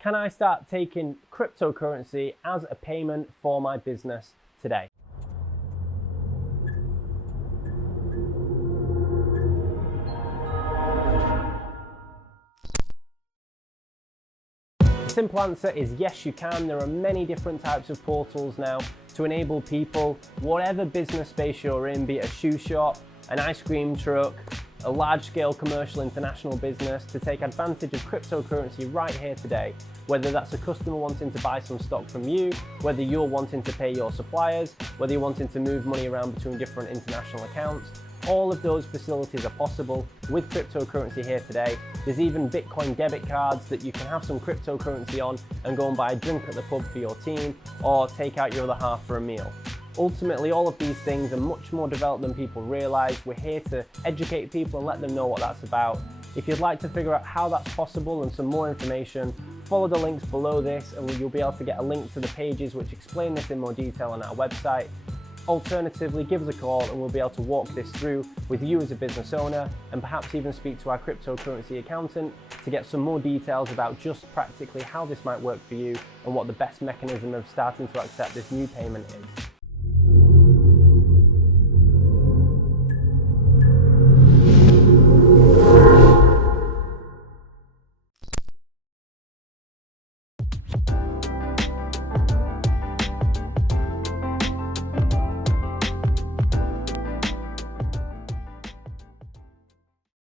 Can I start taking cryptocurrency as a payment for my business today? The simple answer is yes, you can. There are many different types of portals now to enable people, whatever business space you're in, be it a shoe shop, an ice cream truck, a large-scale commercial international business, to take advantage of cryptocurrency right here today. Whether that's a customer wanting to buy some stock from you, whether you're wanting to pay your suppliers, whether you're wanting to move money around between different international accounts, all of those facilities are possible with cryptocurrency here today. There's even Bitcoin debit cards that you can have some cryptocurrency on and go and buy a drink at the pub for your team, or take out your other half for a meal. Ultimately, all of these things are much more developed than people realize. We're here to educate people and let them know what that's about. If you'd like to figure out how that's possible and some more information, follow the links below this and you'll be able to get a link to the pages which explain this in more detail on our website. Alternatively, give us a call and we'll be able to walk this through with you as a business owner, and perhaps even speak to our cryptocurrency accountant to get some more details about just practically how this might work for you and what the best mechanism of starting to accept this new payment is.